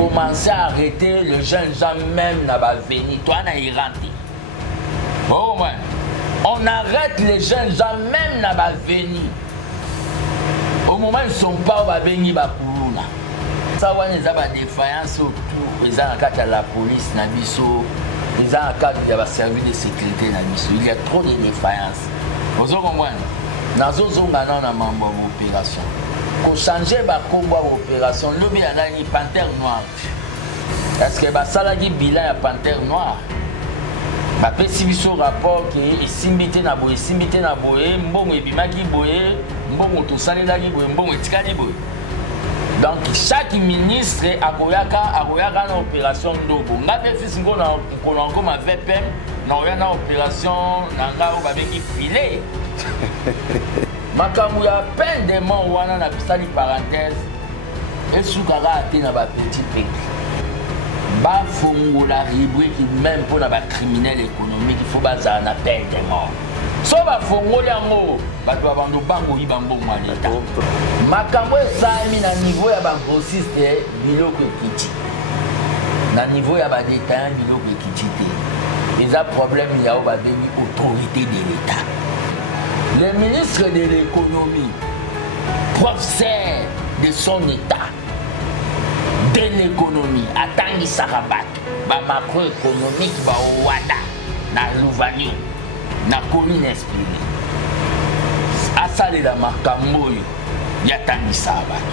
commencé à arrêter les jeunes gens même dans la venir. Toi, on a irrité. Oh, ouais. On arrête les jeunes gens même dans la venir. Au moment où ils ne sont pas, on va venir à Koulouna. Ça, on a des défaillances autour. Ils ont un cadre de la police, ils ont un cadre de service de sécurité. Il y a trop de défaillances. Vous comprenez? Nous avons une opération. Pour changer la opération, nous avons une panthère noire. Est-ce que ça a dit bilan de panthère noire? Si vous avez un rapport qui est simité na boye, mbongo ebimaki boye, mbongo tosalela ki boye, mbongo etikali boye. Donc chaque ministre akoyaka na opération ndogo. Ngabe fisi ngo na konango ma VPM na oya na opération na ngao ba bengi filet. Makambu ya peine de mort wana na bisali parenthèse. Esukaka ate na ba petit peuple. Ba fongola rubrique même pour les criminels économiques, il faut baser na peine de mort. So ba fongola ngo ba doit bando bango ibambo mwa leta. Makambo ezami na niveau ya ba grossiste biloko ekiti. Na niveau ya ba détaillant biloko ekiti te. Ils a problème ya o ba demi autorité de l'État. Le ministre de l'économie, professeur de son État, de l'économie, attendez Sarabat, ba macroéconomique, ba Ouada, na Louvanio, na commune inspirée. À ça, la Makamboyo, y attendez Sarabat.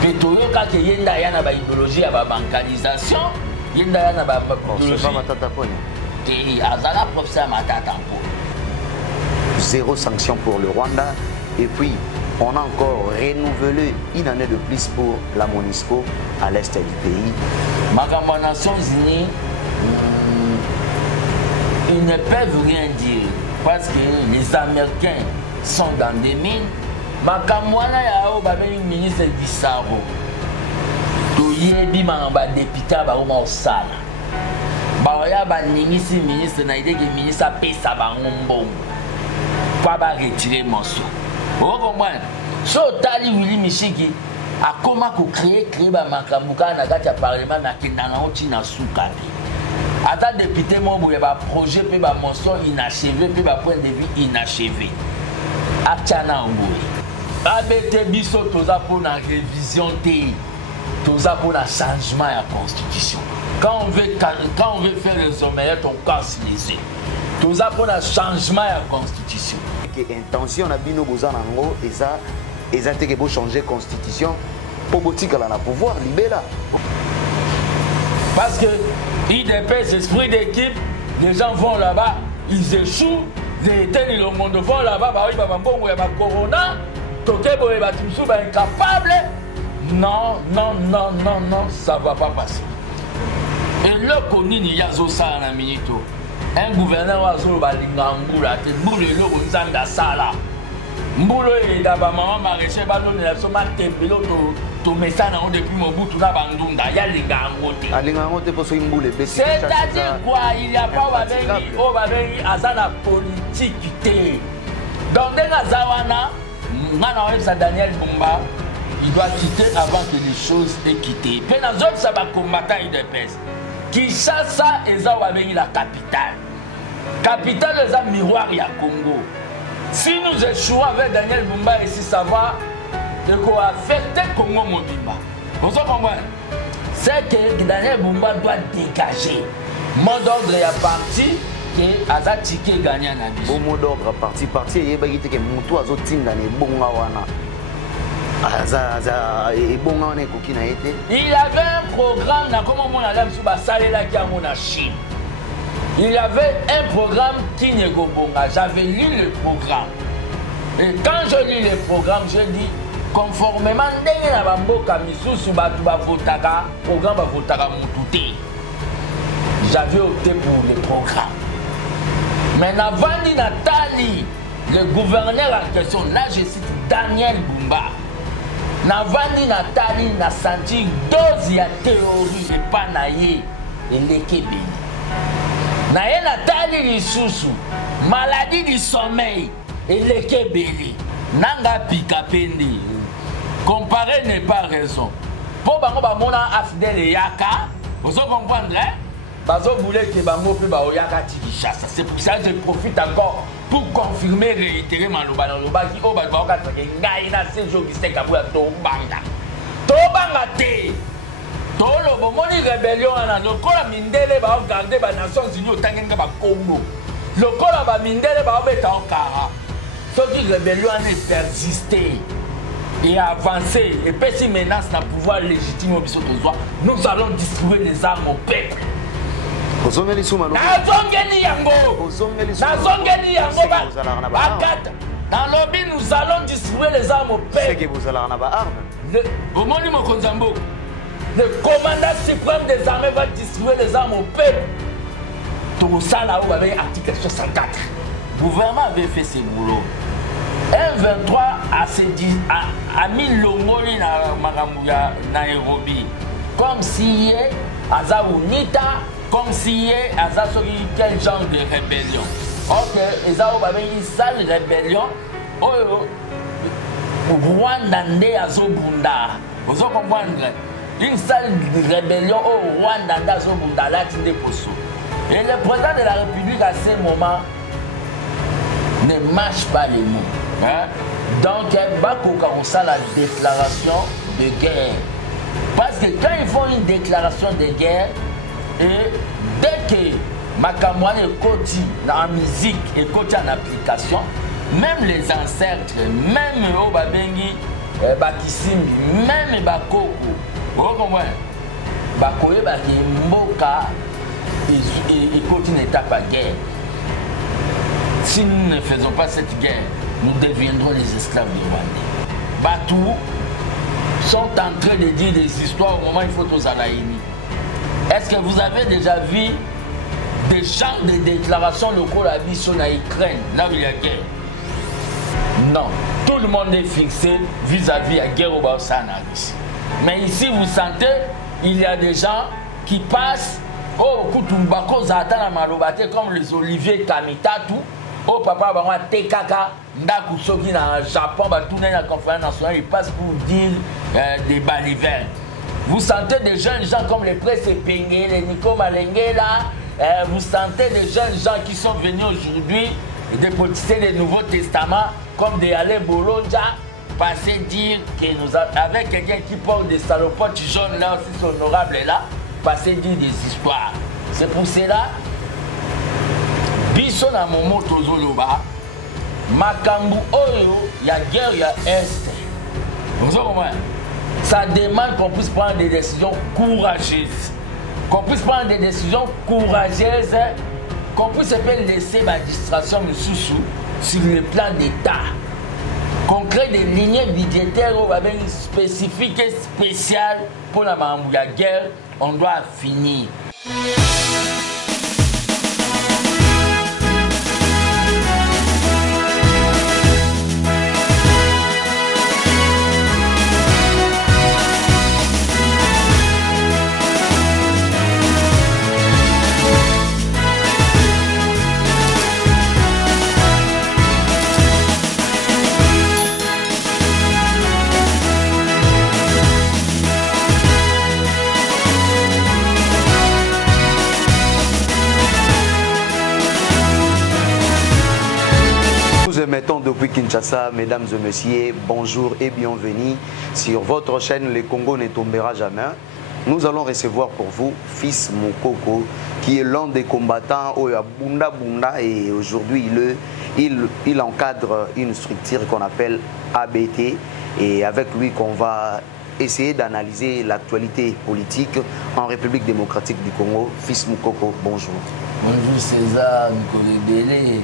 Pétoyo, quand il y a une idéologie, la bancalisation, il y a une idéologie. C'est pas Matata Pone. Et Azala, professeur Matata Pone. Zéro sanction pour le Rwanda. Et puis, on a encore renouvelé une année de plus pour la MONUSCO à l'est du pays. Makambo Nations Unies, ils ne peuvent rien dire parce que les Américains sont dans des mines. Makambo na ya o ba ministre Bissaro. To yebi mamba député ba o ma osala. Ba ya ba ministre na idée que ministre pesa ba ngombo. Pas ba retirer morceau. Vous comprenez? So tali Willy Michiki a comment créer ba makambuka na kati ya parlement na kinana oti na sukati. Ata député mo boye ba projet pe ba morceau inachevé pe ba point de vue inachevé. Achana ngoyi. Abete biso toza pour la révision té. Toza pour le changement de la constitution. Quand on veut faire les omelettes, on casse les œufs. Toza pour le changement de la constitution. Intention na bino boza nango eza te que bo changer constitution pour botika la pouvoir libéra. Parce que IDPS esprit d'équipe, les gens vont là-bas, ils échouent, les états le monde vont là-bas, bah oui bah bon, il y a corona, tokebo et batimsu bah incapable. Non, ça va pas passer. Et le konini yazo sa na minito. Un gouverneur a dit que Mboulou est sala. Mboulou est d'abord maman maraîcher, ballon et son marque pilote to message depuis mon bout tout là bandunda. Il y a les gars en c'est-à-dire quoi? Il n'y a pas de azana politique. Donc dans Zawana, Daniel Bumba, il doit quitter avant que les choses aient quitté. Puis dans autres ça va combattre IDPS. Kinshasa est la capitale. Capitale est un miroir à Congo. Si nous échouons avec Daniel Bumba ici, ça va affecter Congo Mobimba. Vous comprenez? C'est que Daniel Bumba doit dégager. Mot d'ordre est parti que Azatike gagne na biso. Bon mot d'ordre parti et bagité que mutu azotinda ne bonga wana. Il avait un programme, comme on a dit, sur la Chine. Il y avait un programme qui n'est pas bon. J'avais lu le programme. Et quand je lis le programme, je dis, conformément à la Bamboka Missou, programme j'avais opté pour le programme. Mais avant Nathalie, le gouverneur en question, là je cite Daniel Bumba. Navandi Nathalie n'a senti dose ya théorie et pas naïe et l'équébé. Naïe Nathalie lisusu, maladie du sommeil et l'équébé. Nanga pika pendi. Comparer n'est pas raison. Pour bango bamona afidèle yaka, vous comprendre hein? Bazo voulait que bango pe ba oyaka Kinshasa. C'est pour ça que je profite encore pour confirmer réitérer maloba qui o ba ka teke ngai na se Augustin Kabila to banga. To banga te. To lo bomoni rébellion na lokola mindele ba garder ba Nations Unies otangenga ba Congo. Lokola ba mindele ba obeta okara. Ce qui rébellion a persisté et avancé et puis si menace n'a pouvoir légitime au biso tozoa, nous allons distribuer les armes au peuple. Nazongeni yango bakata dans lobby nous allons distribuer les armes au peuple. C'est que vous allez en avoir armes. Au moni Mokonzambo, le commandant suprême des armées va distribuer les armes au peuple. Tout ça là-haut avec article 64. Le gouvernement avait fait ses boulots. M23 a mis l'ongoli na Maramouya Nairobi comme si Aza Unita, comme si Aza quel genre de rébellion. Ok, ils ont une sale rébellion. Rwanda nde azobunda. Vous comprenez? Une sale rébellion au Rwanda nde azobunda là tinde poso. Et le président de la République à ce moment ne mâche pas les mots. Hein? Donc, Bako Karoussa la déclaration de guerre. Parce que quand ils font une déclaration de guerre, et dès que Makamouane est côté en musique et côté en application, même les ancêtres, même Obabengi, Bakisimbi, même Bakoko, vous comprenez? Bakoye Baki Mboka et côté n'état pas guerre. Si nous ne faisons pas cette guerre, nous deviendrons les esclaves du Rwanda. Batou sont en train de dire des histoires au moment où il faut aux Alaïni. Est-ce que vous avez déjà vu des chants de déclaration locaux à Bissau en Ukraine, là où il y a guerre? Non. Tout le monde est fixé vis-à-vis de la guerre au Russie. Mais ici, vous sentez, il y a des gens qui passent au Kutumbako Zatana Malobate comme les Olivier Kamitatu. Oh papa, bah moi Tekaka, Ndaku Soki dans le Japon, bah tout dans la conférence nationale, ils passent pour dire des balivernes. Vous sentez des jeunes gens comme les Presse Pengé, les Nico Malengela, vous sentez des jeunes gens qui sont venus aujourd'hui dépotisser le Nouveau Testament comme des Alain Bolonja, passer dire que nous avec quelqu'un qui porte des salopotes jaunes là aussi, honorables là, passer dire des histoires. C'est pour cela. Biso na momo tozoloba makambu oyo ya guerre ya est. Vous comprenez? Ça demande qu'on puisse prendre des décisions courageuses. Qu'on puisse prendre des décisions courageuses, qu'on puisse laisser ma distraction sur le plan d'État. Qu'on crée des lignées budgétaires spécifiques et spéciales pour la guerre. On doit finir. Nous émettons depuis Kinshasa, mesdames et messieurs, bonjour et bienvenue sur votre chaîne Le Congo ne tombera jamais. Nous allons recevoir pour vous Fils Mokoko, qui est l'un des combattants au Bunda Bunda et aujourd'hui il encadre une structure qu'on appelle ABT et avec lui qu'on va essayer d'analyser l'actualité politique en République démocratique du Congo. Fils Mokoko, bonjour. Bonjour César, Nicolé.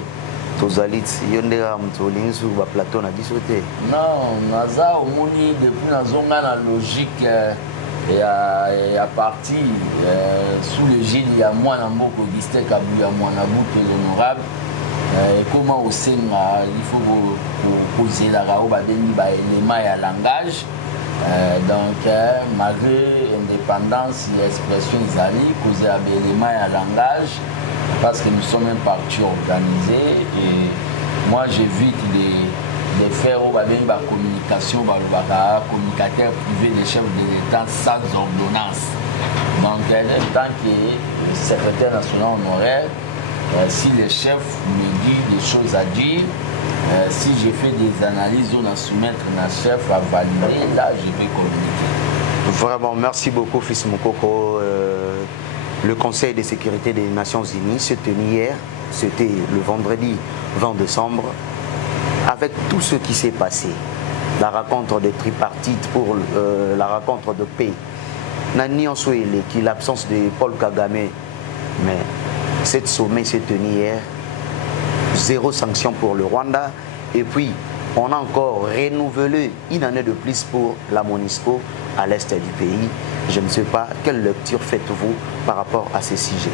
Tozalit, yondera mtolingi sur ba plateau na biso te. Non, naza omoni depuis nazonga na logique ya parti sous le gide ya mwana mboko Augustin Kabila mwana buto honorable et comment au senga il faut poser la rao ba deni ba élément ya langage donc malgré indépendance et expression izali causer ba élément ya langage. Parce que nous sommes un parti organisé et moi j'évite de faire la communication, communicateur privé des chefs de l'État sans ordonnance. Donc, en tant que secrétaire national honoraire, si le chef me dit des choses à dire, si j'ai fait des analyses, on a soumettre le chef à valider, là je vais communiquer. Vraiment, merci beaucoup, Fils Moukoko. Le Conseil de sécurité des Nations Unies se tenait hier, c'était le vendredi 20 décembre, avec tout ce qui s'est passé, la rencontre des tripartites pour la rencontre de paix. Nani en soit l'absence de Paul Kagame, mais cette sommet s'est tenu hier, 0 sanction pour le Rwanda, et puis on a encore renouvelé une année de plus pour la MONUSCO à l'est du pays. Je ne sais pas, quelle lecture faites-vous par rapport à ces sujets?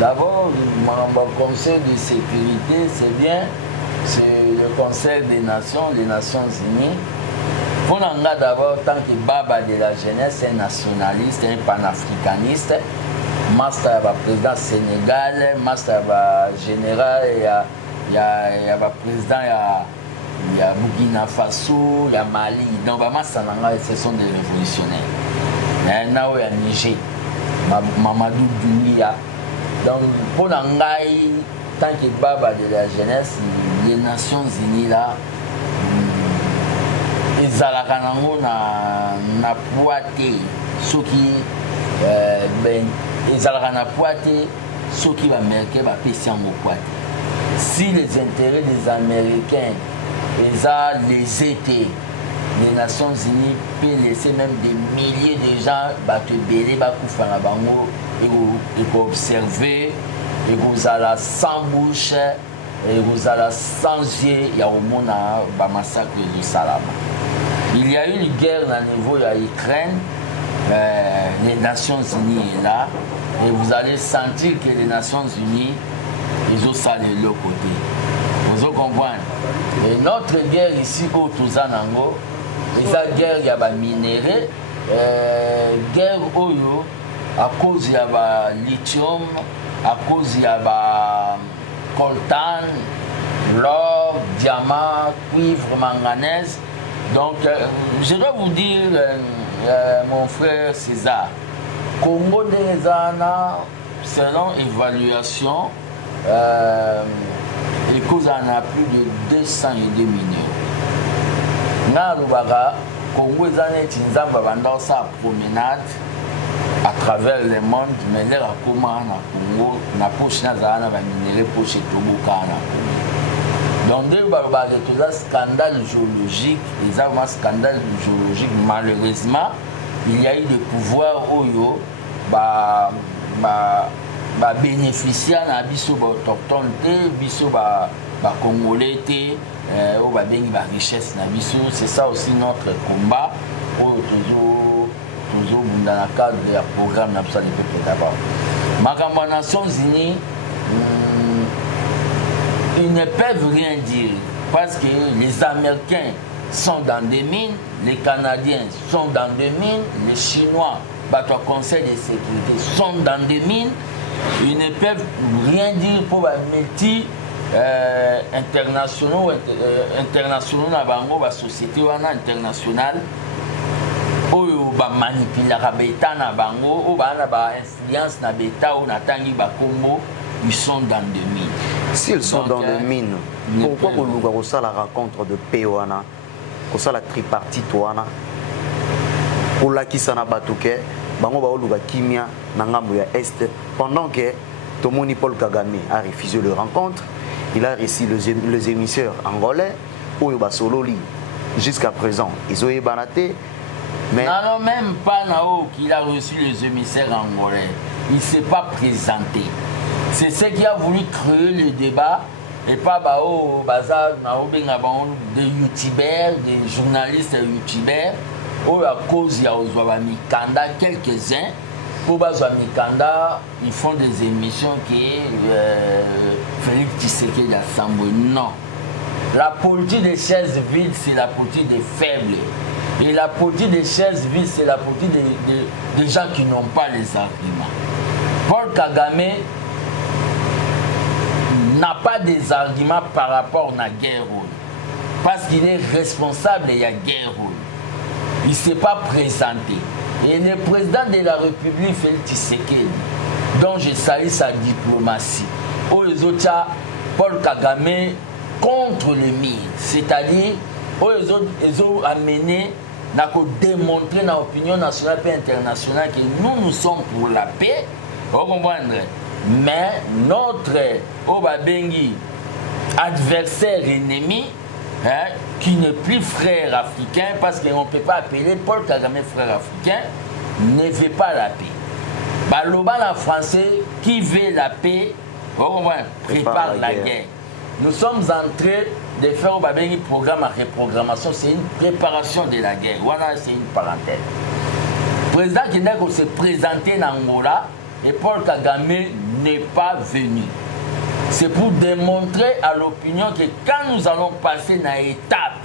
D'abord, le Conseil de sécurité, c'est bien, c'est le Conseil des Nations, les Nations Unies. Pour nous, d'abord, tant que Baba de la jeunesse, un nationaliste, un panafricaniste, master président Sénégal, master général, il y a président, il y a Burkina Faso, il y a Mali. Donc, ce sont des révolutionnaires. Il y a Niger, Mamadou Doumbouya. Donc, pour nous, tant que Baba de la jeunesse, les Nations Unies là, ils ont na poité ceux qui ils ont poité ceux qui va américains va passer en poité. Si les intérêts des Américains les étaient, les Nations Unies peuvent laisser même des milliers de gens te béler la bango et observer et vous allez sans bouche et vous allez sans yeux, il y a au monde un massacre de Salama. Il y a eu une guerre au niveau de l'Ukraine, les Nations Unies sont là, et vous allez sentir que les Nations Unies, ils ont ça de leur côté. Vous comprenez? Et notre guerre ici au Touzanango, c'est une guerre, il y a des minéraux, guerre Oyo, à cause il y a du lithium, à cause il y a du coltan, l'or, diamant, cuivre, manganèse. Donc, je dois vous dire, mon frère César, Congo des Zana, selon évaluation, il cause en a plus de 202 millions. Narubaga, Congo des Zana est une zamba pendant sa promenade à travers le monde, mais là, comment na Congo, na poche na zana va minérer poche Toboka na Congo. Donc, il y a un scandale géologique, il y a un scandale géologique, malheureusement, il y a eu des pouvoirs Oyo, bénéficiaires de biso autochtone, biso congolais, la richesse na biso. C'est ça aussi notre combat, toujours dans le cadre du programme de peuple d'abord. Ma Nations Unies, ils ne peuvent rien dire parce que les Américains sont dans des mines, les Canadiens sont dans des mines, les Chinois, au Conseil de sécurité, sont dans des mines. Ils ne peuvent rien dire pour les métiers internationaux, la société internationale, où ils manipulent l'État, où ils influence l'État, où ils sont dans des mines. S'ils sont dans des mines, pourquoi vous avez la rencontre de Péoana, la tripartite Wana, pour la Kisana Batouke, Bango Baoluga Kimia, Nangambuya Est, pendant que Tomoni Paul Kagame a refusé la rencontre, il a reçu les émissaires angolais, Oyoba Sololi, jusqu'à présent, ils ont ébanaté. Mais non, même pas Nao qu'il a reçu les émissaires angolais, il ne s'est pas présenté. C'est ce qui a voulu créer le débat et pas des youtubeurs, des journalistes youtubeurs, à cause il y a Mikanda, quelques-uns, pour Mikanda, ils font des émissions qui Félix Tshisekedi d'Assemblée. Non. La politique des chaises vides, c'est la politique des faibles. Et la politique des chaises vides, c'est la politique des gens qui n'ont pas les arguments. Paul Kagame n'a pas des arguments par rapport à la guerre. parce qu'il est responsable de la guerre. Il ne s'est pas présenté. Et le président de la République, Félix Tshisekedi, dont je salue sa diplomatie, les autres, Paul Kagame contre le mur. C'est-à-dire, ils ont amené, démontrer dans l'opinion nationale et internationale que nous sommes pour la paix. Vous comprenez? Mais notre adversaire ennemi, hein, qui n'est plus frère africain, parce qu'on ne peut pas appeler Paul Kagame frère africain, ne veut pas la paix. Baloba en français, qui veut la paix, prépare la guerre. Nous sommes en train de faire un programme à reprogrammation, c'est une préparation de la guerre. Voilà, c'est une parenthèse. Le président Kineko s'est présenté dans Angola et Paul Kagame n'est pas venu. C'est pour démontrer à l'opinion que quand nous allons passer dans l'étape,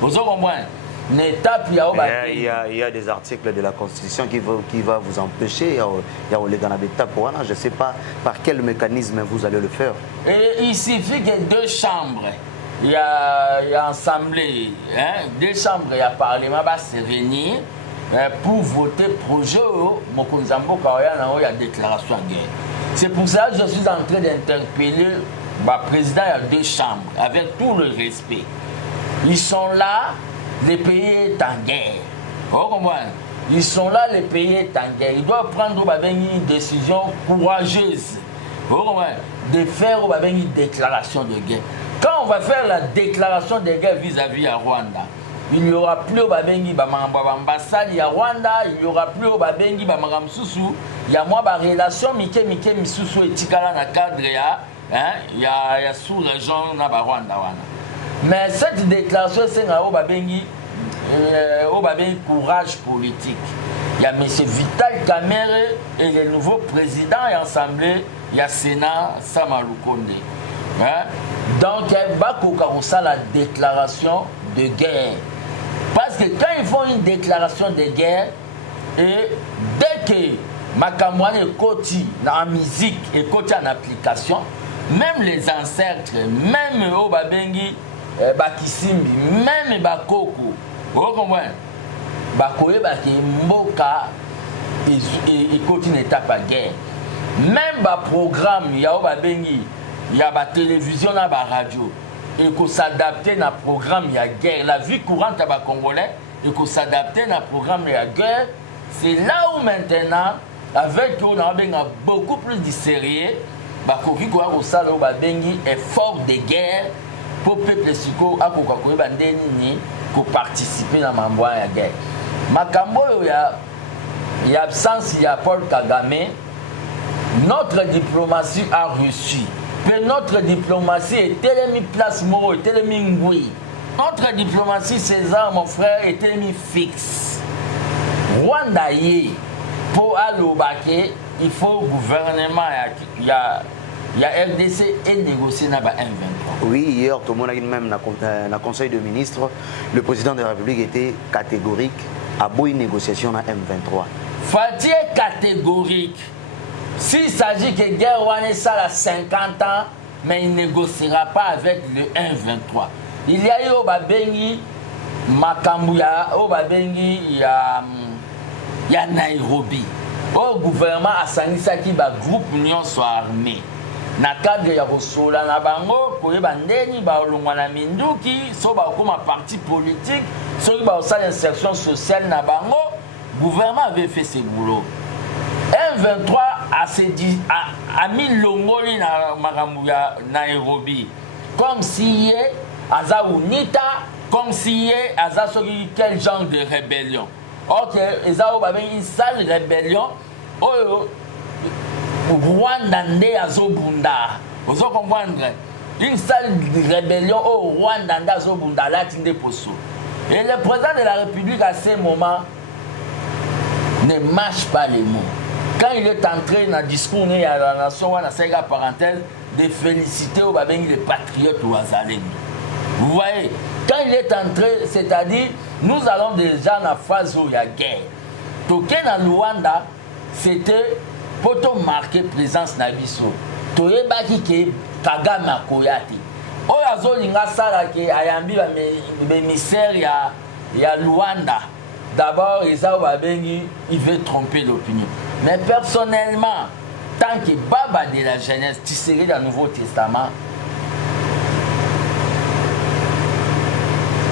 vous comprenez, une étape, il y a des articles de la Constitution qui va vous empêcher. Je ne sais pas par quel mécanisme vous allez le faire. Et il suffit que deux chambres, il y a assemblée, hein, deux chambres, il y a parlement, va se réunir pour voter projet, il y a déclaration de guerre. C'est pour ça que je suis en train d'interpeller le président de deux chambres, avec tout le respect. Ils sont là, le pays est en guerre. Vous comprenez? Ils sont là, le pays est en guerre. Ils doivent prendre une décision courageuse. Vous comprenez? De faire une déclaration de guerre. Quand on va faire la déclaration de guerre vis-à-vis à Rwanda, il n'y aura plus d'ambassade à Rwanda, il n'y aura plus d'ambassade il y a moins de relations, Mike Misusu et Tikala dans le cadre, il y a sous-région à Rwanda. Mais cette déclaration, c'est un courage politique. Il y a M. Vital Kamerhe et le nouveau président et l'Assemblée, il y a Sénat Samalukonde. Donc, il va y la déclaration de guerre. Parce que quand ils font une déclaration de guerre, et dès que Makamouane est côté en musique et côté en application, même les ancêtres, même Obabengi, Bakisimbi, même Bakoko, vous comprenez? Bakoye Baki Mboka, il continue l'étape à guerre. Même le programme, il y a Obabengi, il y a la télévision, il y a la radio. Il faut s'adapter à un programme de guerre. La vie courante des Congolais, il faut s'adapter à un programme de guerre. C'est là où maintenant, avec on a beaucoup plus de sérieux, effort de guerre pour le peuple siko pour participer dans la guerre. Makambo, il y a absence, il y a Paul Kagame. Notre diplomatie a reçu. Mais notre diplomatie est tellement place Moro, tellement Ngui. Notre diplomatie, César, mon frère, est tellement fixe. Rwanda, pour aller au baquet, il faut le gouvernement, il y a RDC et négocier dans M23. Oui, hier, tout le monde a même dans le Conseil de ministres, le président de la République était catégorique à une négociation dans M23. Fatigue catégorique. S'il s'agit que guerre Rwanda ça à 50 ans, mais il ne négociera pas avec le 1-23. Il y a eu au Babengi, Makambuya, au Babengi, il y a Nairobi. Au gouvernement a sanisa qui ba groupe Union soit armé. Na cadre ya Rosola na bango, pour y bandeni ba olongwa na minduki, so ba comme parti politique, so ba osa l'insertion sociale na bango, gouvernement avait fait ses boulots. 1-23 a mis l'ongoli na Makambuya Nairobi. Comme si Aza Unita, comme si Aza quel genre de rébellion. Ok, ils ont une sale rébellion. Oh, Rwanda nde azobunda. Vous comprenez? Une sale rébellion au Rwanda nde azobunda là tinde poso. Et le président de la République à ce moment ne mâche pas les mots. Quand il est entré dans le discours de la nation, on a fait la parenthèse de féliciter les patriotes ou Azalem. Vous voyez, quand il est entré, c'est-à-dire, nous allons déjà dans la phase où il y a guerre. Toké dans le Rwanda, c'était pour marquer présence dans l'Abisso. Toye baki ke Kagame Koyate. oyo azolinga asalaki ayambi bémissaire ya Luanda. D'abord il veut tromper l'opinion. Mais personnellement, tant que Baba de la jeunesse, tu serais dans le Nouveau Testament,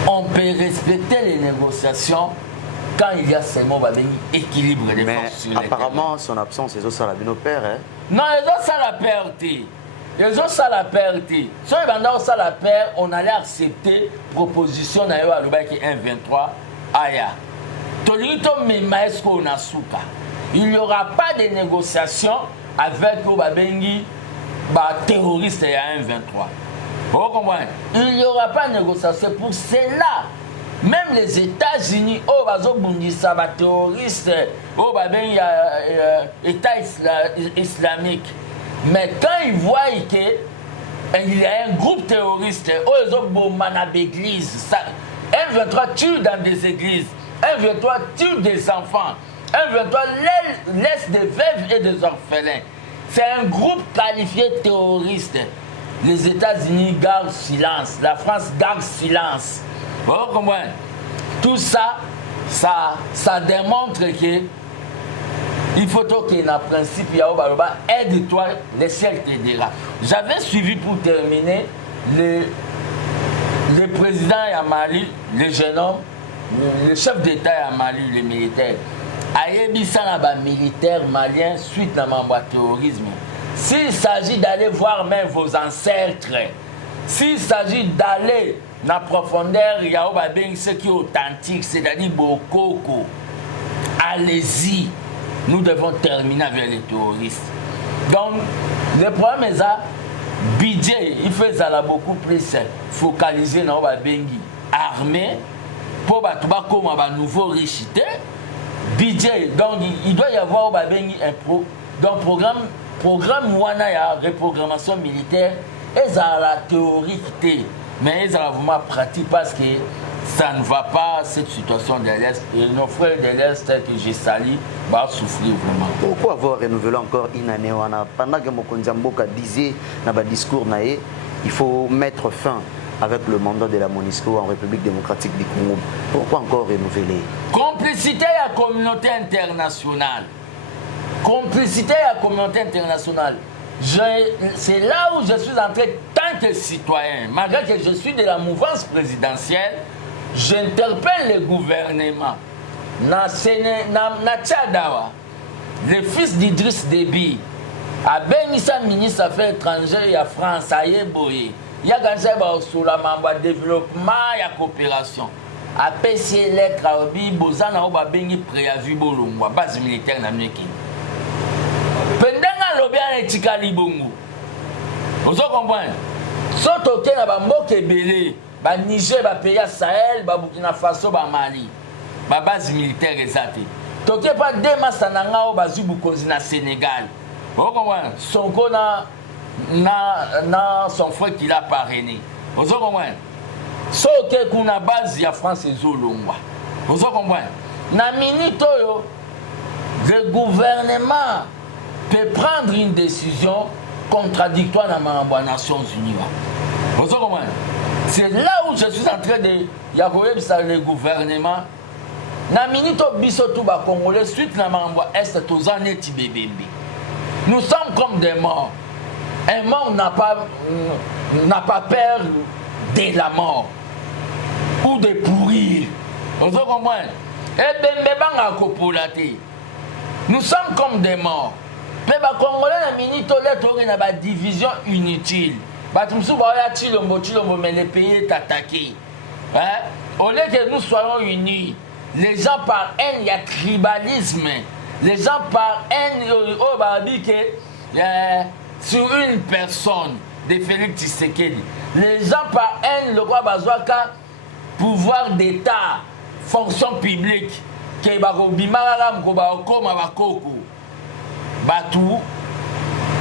on peut respecter les négociations quand il y a seulement équilibre des forces sur les apparemment, son absence, c'est ça la vie nos pères. Hein? Non, les autres, ça la perte. Les autres, ça la perte. Si on la perte, on allait accepter la proposition de 1.23 Aya. Il n'y aura pas de négociation avec les terroristes à 1.23. Vous comprenez? Il n'y aura pas de négociation. Pour cela, même les États-Unis, terroristes, État islamique. Mais quand ils voient qu'il y a un groupe terroriste, ils ont l'église. 1.23 tue dans des églises. 1.23 tue des enfants. 1.23 laisse des veuves et des orphelins. C'est un groupe qualifié terroriste. Les États-Unis gardent silence. La France garde silence. Vous comprenez? Tout ça, ça démontre que il faut qu'il y ait un principe, aide-toi, le ciel t'aidera. J'avais suivi pour terminer le président à Mali, le jeune homme, le chef d'État à Mali, le militaire. Aïebissa n'a militaire malien suite à mon terrorisme. S'il s'agit d'aller voir même vos ancêtres, s'il s'agit d'aller dans la profondeur, il y a ce qui est authentique, c'est-à-dire Bokoko, allez-y. Nous devons terminer avec les terroristes. Donc, le problème est ça, budget, il faut beaucoup plus focaliser dans les armée pour comme un nouveau richité. Budget, donc il doit y avoir un programme wana ya reprogrammation militaire et ça la théorie mais ça vraiment pratique parce que ça ne va pas cette situation de l'Est et nos frères de l'Est que j'ai sali va souffrir vraiment. Pourquoi avoir renouvelé encore une année pendant que Mokonzi Mboka disait dans le discours il faut mettre fin avec le mandat de la MONUSCO en République démocratique du Congo. Pourquoi encore renouveler? Complicité à la communauté internationale. Complicité à la communauté internationale. C'est là où je suis entré tant que citoyen. Malgré que je suis de la mouvance présidentielle, j'interpelle le gouvernement. Na Tchadawa, le fils d'Idriss Déby, a bénissa ministre des Affaires étrangères et à France, à Yeboye. Il y a sur la développement et la coopération. A PC lettre à Obi, Bozana Oba Bengi préavis Bolongwa, base militaire na Mekini. Pendant l'obia etikali bongo. Vous comprenez? Soto ke na ba mboke belé, ba Niger, ba pays Sahel, ba Burkina Faso, ba Mali. Ba base militaire ezate. Toke pas dema sananga o ba zubu kozi na Sénégal. Vous comprenez? Sonko na son frère qui l'a parrainé. Vous comprenez? Soke kuna base ya France ezolongwa. Vous comprenez? Na minute oyo le gouvernement peut prendre une décision contradictoire dans les Nations Unies. Vous comprenez? C'est là où je suis en train de le gouvernement. Na minute biso tout ba Congolais suite na mamba est tous en bébé. Nous sommes comme des morts. Un mort n'a pas peur de la mort ou de pourrir. Vous comprenez? Et bembeba kopolate. Nous sommes comme des morts. Mais les Congolais, il y a une division inutile. Mais le pays est attaqué. Au lieu que nous soyons unis, les gens par haine, il y a tribalisme. Les gens par haine, sur une personne de Félix Tshisekedi. Les gens par haine, le roi Bazouaka, pouvoir d'État, fonction publique, qui est Batou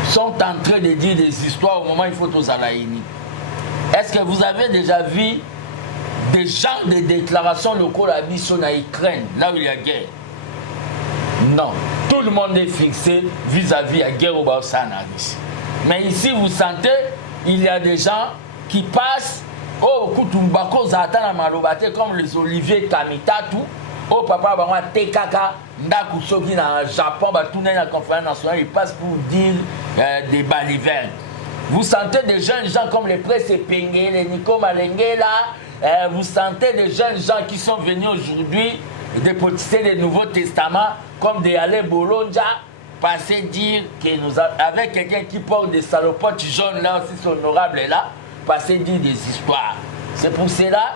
sont en train de dire des histoires au moment où il faut aux Alaïni. Est-ce que vous avez déjà vu des gens de déclarations locales à Bissau en Ukraine, là où il y a guerre? Non. Tout le monde est fixé vis-à-vis de la guerre au Bassanaris. Mais ici, vous sentez, il y a des gens qui passent au Kutumbako Zatana Malobate comme les Olivier Kamitatu, au papa Bama Tekaka, Ndaku Soki dans le Japon, tourner la conférence nationale, ils passent pour dire des balivernes. Vous sentez des jeunes gens comme les Presse Penge, les Nico Malengela, vous sentez des jeunes gens qui sont venus aujourd'hui dépotisser des Nouveaux Testaments comme des Ale Bolonja, passer dire que nous avec quelqu'un qui porte des salopotes jaunes là aussi, c'est honorable là, passer dire des histoires. C'est pour cela,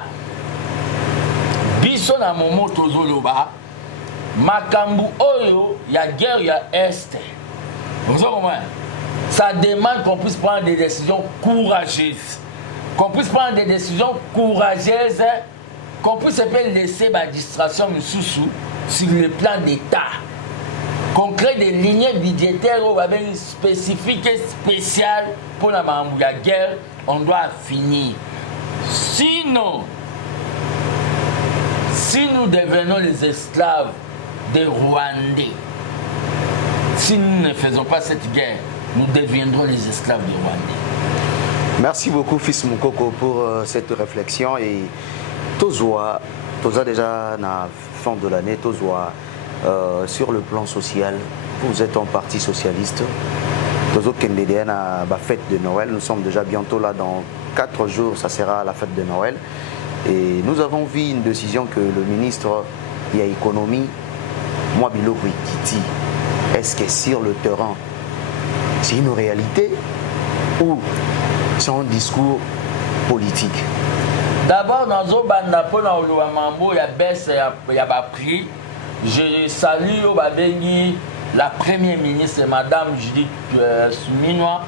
biso na momo tozoloba, makambu oyo, il y a guerre, il y a est. Vous comprenez? Ça demande qu'on puisse prendre des décisions courageuses. Qu'on puisse prendre des décisions courageuses, qu'on puisse laisser la distraction sur le plan d'État. Qu'on crée des lignes budgétaires spécifiques et spéciales pour la guerre, on doit finir. Sinon, si nous devenons les esclaves des Rwandais, si nous ne faisons pas cette guerre, nous deviendrons les esclaves des Rwandais. Merci beaucoup, Fils Moukoko, pour cette réflexion. Et Tozoa déjà na fin de l'année, Tozoa sur le plan social, vous êtes un parti socialiste. Tozo Kendede na la fête de Noël. Nous sommes déjà bientôt là, dans 4 jours, ça sera la fête de Noël. Et nous avons vu une décision que le ministre de l'économie, Mwabilo Kiti, est-ce que sur le terrain, c'est une réalité ou c'est un discours politique? D'abord, dans le banda pour il y a baisse, il y a prix. Je salue la première ministre, Madame Judith Souminois,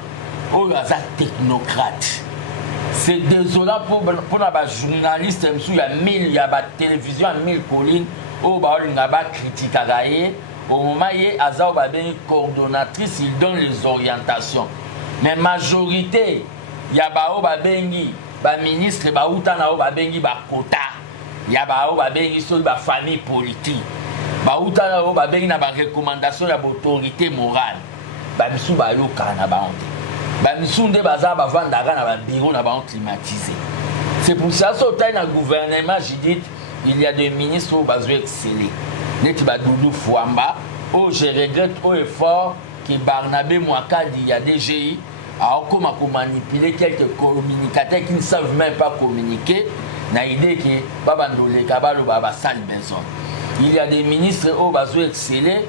ou la technocrate. C'est désolant pour les journalistes, il y a 1000, il y a la télévision à 1000 collines, où il y a des critiques à gagner. Au moment où il y a une coordonnatrice, il donne les orientations. Mais majorité, il y a des ministres, il y a des quotas, il y a des familles politiques, il y a des recommandations de l'autorité morale. C'est pour ça que dans le gouvernement, j'ai dit il y a des ministres qui ont besoin d'exceller. Doudou Fouamba, je regrette au effort que Barnabé Mouakadi, il y a des GI, a manipulé quelques communicateurs qui ne savent même pas communiquer. Na idée que Babandole Kabalo Baba Sal Benson. Il y a des ministres qui ont besoin d'exceller,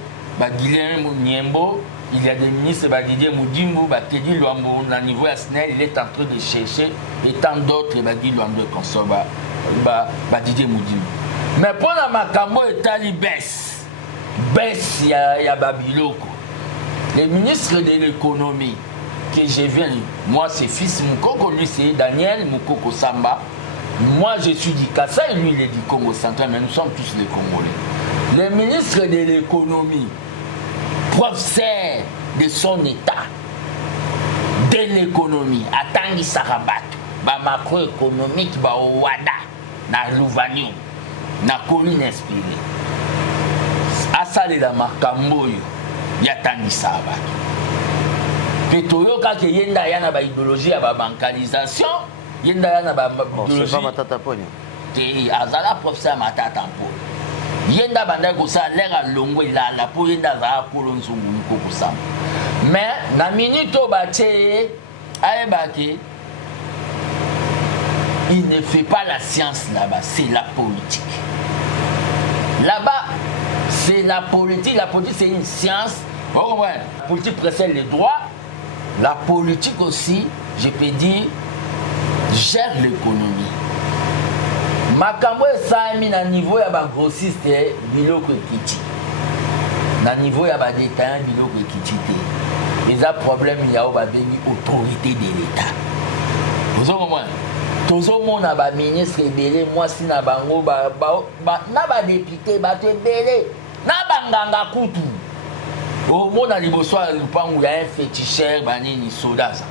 Guilherme Niembo, il y a des ministres, Didier Moudimbo, Teddy Luambo, au niveau national, il est en train de chercher, et tant d'autres, Didier Luambo consort, Didier Moudimbo. Mais pour la Makambo et Tali baisse, il y a Babiloko. Les ministres de l'économie que je viens, moi c'est Fils Moukoko, lui c'est Daniel Moukoko Samba. Moi je suis du Kassa et lui il est du Congo central, mais nous sommes tous les Congolais. Les ministres de l'économie, professeurs de son état, de l'économie, Atangi Sarabat, macroéconomique, Wada, na Louvanio. Na colline inspirée. Asalela makambo oyo yatangisa bato. Petoyoka ke yenda yana ba idéologie ya ba bancalisation, yenda yana ba idéologie. C'est pas Matata Ponyo. Te azala professeur Matata Ponyo. Yenda banda ko sa lera longo ilala pour yenda za kolonzo ko kusam. Mais na minute ba tché ayebaki il ne fait pas la science là-bas, c'est la politique. Là-bas, c'est la politique. La politique, c'est une science. Bon, ouais. La politique précède les droits. La politique aussi, je peux dire, gère l'économie. Makambo et Sami, à niveau, il y a un grossiste, Biloko Kiti. À niveau, il y a un détaillant, Biloko Kiti. Il y a un problème, il y a une autorité de l'État. Vous comprenez? Tout le monde a des ministres rebellés, moi si na bango na député bato rebellés, na banganga kutu. Au monde a liboso a lupangu ya un féticheur banini soda ça.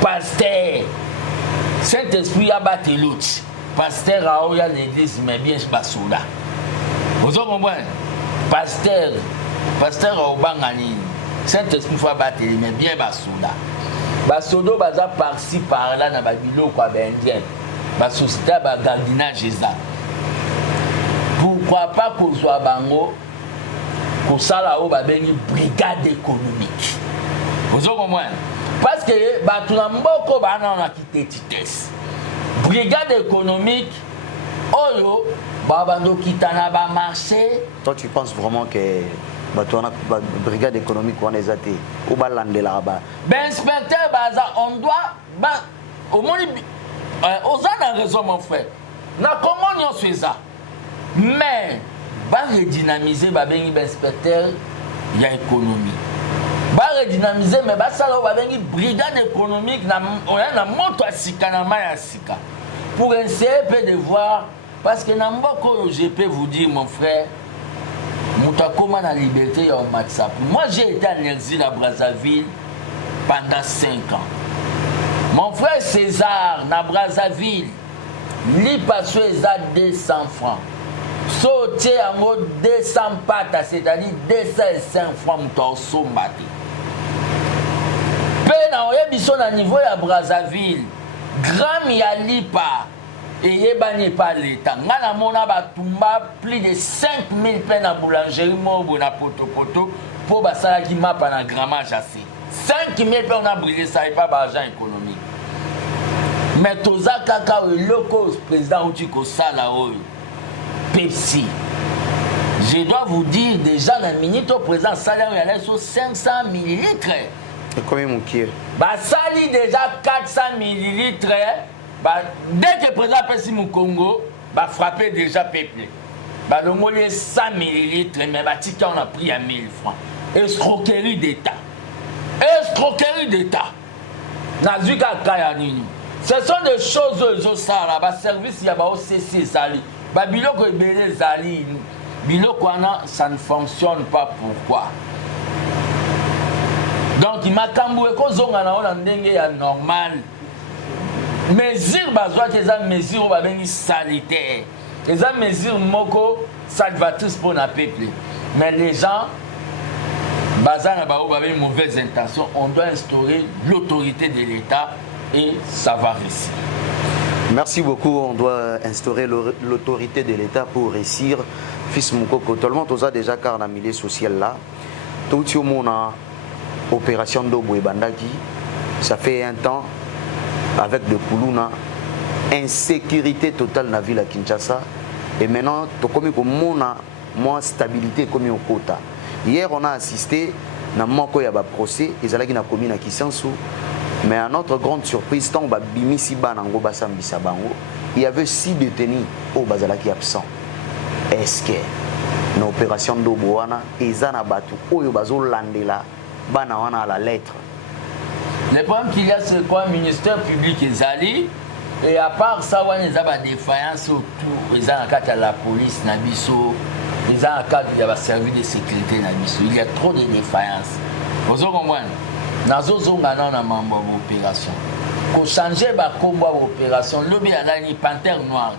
Pasteur, Saint-Esprit a battu l'autre. Pasteur a oya l'église mais bien pas soda. Vous comprenez? Pasteur a obangani. Saint-Esprit faut battre mais bien pas soda. basodo baza par-ci par-là na babiloko ya baindien basociété ya bagardinage eza pourquoi pas kozwa bango kosala oyo babengi brigade économique ozokomwana parce que bato na mboko bana na kitetitesi brigade économique oyo babando kitana ba marché. Toi tu penses vraiment que bato na brigade économique wana eza te ou balandela ba ben inspecteur baza on doit ba au moni oza na raison mon frère na comment nyonso eza mais ba redynamiser ba bengi ba inspecteur ya économie ba redynamiser mais ba sala ba bengi brigade économique na moto asika na mai asika pour essayer de voir parce que na mboko je peux vous dire mon frère Moutakoma na liberté ya WhatsApp. Moi j'ai été en exil à Brazzaville pendant 5 ans. Mon frère César na Brazzaville li passe à 200 francs. Sauter en mode 200 pattes, c'est-à-dire 205 francs mouton sombate. Pe na oyebiso na niveau ya Brazzaville, gram ya lipa et yebani pas l'état. Ngana mona batumba plus de 5000 peines à boulangerie mobo na poto pour basala qui m'a pas na grammage assez. 5000 peines on a brûlé ça et pas d'argent économique. Mais toza kaka le loco président Outiko sala oyo. Pepsi. Je dois vous dire déjà la minute au présent salaire il allait sur 500 millilitres. Et combien mon kier? Bah sali déjà 400 millilitres. Bah, dès que le président Pessi mon Congo, bah frapper déjà peuple. Bah le mot est 100 millilitres, mais bah ticket on a pris à 1000 francs. Escroquerie d'État. Escroquerie d'État. Nazuka Kayanini. Ce sont des choses aux ça bah service il y a bah OCC Zali. Bah biloko ebele Zali. Biloko ça ne fonctionne pas pourquoi? Donc il m'a camboué ko zonga na on ndenge ya normal. Mesure bazwa que ça mesure ba bengi sanitaire. Les mesures moko salvatrice pour la peuple. Mais les gens bazana ba ba mauvaise intention, on doit instaurer l'autorité de l'État et ça va réussir. Merci beaucoup, on doit instaurer l'autorité de l'État pour réussir. Fils Moukoko, tout le monde a déjà car dans le milieu social là. Tout le monde a opération d'Obo et Bandaki. Ça fait un temps. Avec de Koulouna, insécurité totale dans la ville à Kinshasa. Et maintenant, comme on a moins stabilité comme au quota. Hier, on a assisté à un procès, ils allaient na commune à Kisansu. Mais à notre grande surprise, tant il y avait 6 détenus au Bazalaki absents. Est-ce que l'opération d'Oboana et Zanabatu, Oyo Bazo Landela, Banawana à la lettre? Le problème qu'il y a, c'est quoi? Le ministère public est allé. Et à part ça, il y a des défaillances autour. Il y a la police, il y a le service de sécurité. Il y a trop de défaillances. Vous comprenez? Nous avons une opération. Pour changer le combat d'opération, il y a une panthère noire.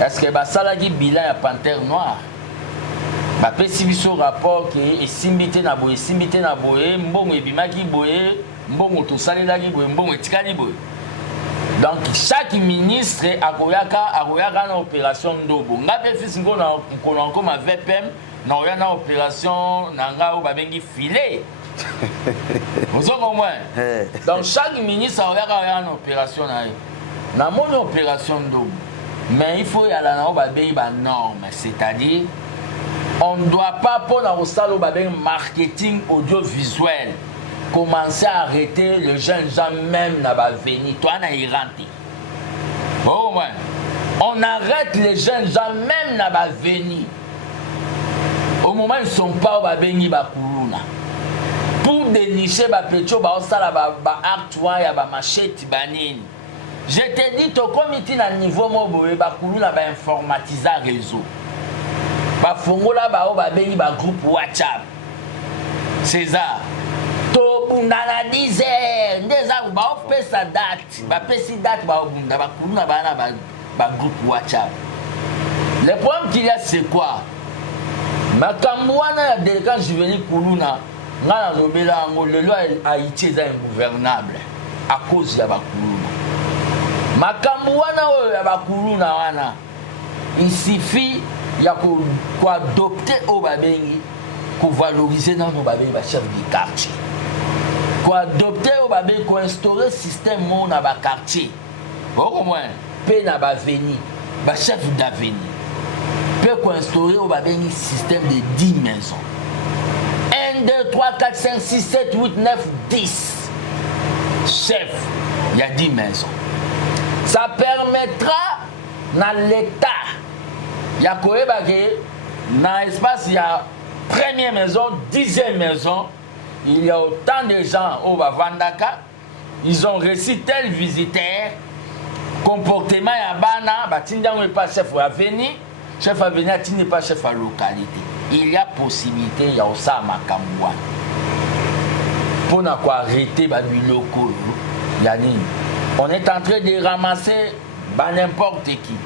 Est-ce que ça a un bilan de panthère noire? Bah pesibiso rapport que simbité na boye mbongo ebimaki boye mbongo to salelaki boye mbongo etikali boye. Donc chaque ministre akoyaka na opération ndobo ngape fils ngo na kono comme VPM na oya na opération na ngao ba bengi filet. Vous comprenez? Donc chaque ministre akoyaka na opération na mon opération ndobo. Mais il faut y aller na ba bengi ba norme, c'est-à-dire on ne doit pas, pour le marketing audiovisuel, commencer à arrêter les jeunes gens même dans la venir. Toi, on a irrité. Oh, ouais. On arrête les jeunes gens même dans la venir. Au moment où ils ne sont pas au Babeni Bakuluna. Pour dénicher les pétrole, il y a des machettes. Je te dis, tu comité à niveau mobile, Bakuluna va informatiser le réseau. Ba fongola ba ba bengi ba groupe WhatsApp. César. To bundana 10 heures. Ndeza ba opesa date. Ba pesi date ba bunda ba kuna ba groupe WhatsApp. Le problème qu'il y a c'est quoi? Makamwana ya délinquant juvénile Kuluna nga nazobela yango lelo Haïti eza ingouvernable à cause ya bakuluna makambo wana oyo ya bakuluna wana il suffit ya koadopte oyo babengi kovalorize nano babengi bachef du quartier koadopte oyo babengi koinstaurer système moko na baquartier okomwene mpe na baveni bachef d'avenir mpe koinstaurer oyo babengi système de 10 maisons 1, 2, 3, 4, 5, 6, 7, 8, 9, 10 chef il y a 10 maisons ça permettra na l'état ya koyeba ke na espace ya première maison 10e maison il y a autant de gens au bavandaka ils ont reçu tel visiteur comportement ya bana batindango pas chef avenir chef avenir atindi pas chef à localité il y a possibilité ya osa makambo wana pona ko arrêter ba biloko yani on est en train de ramasser ba n'importe qui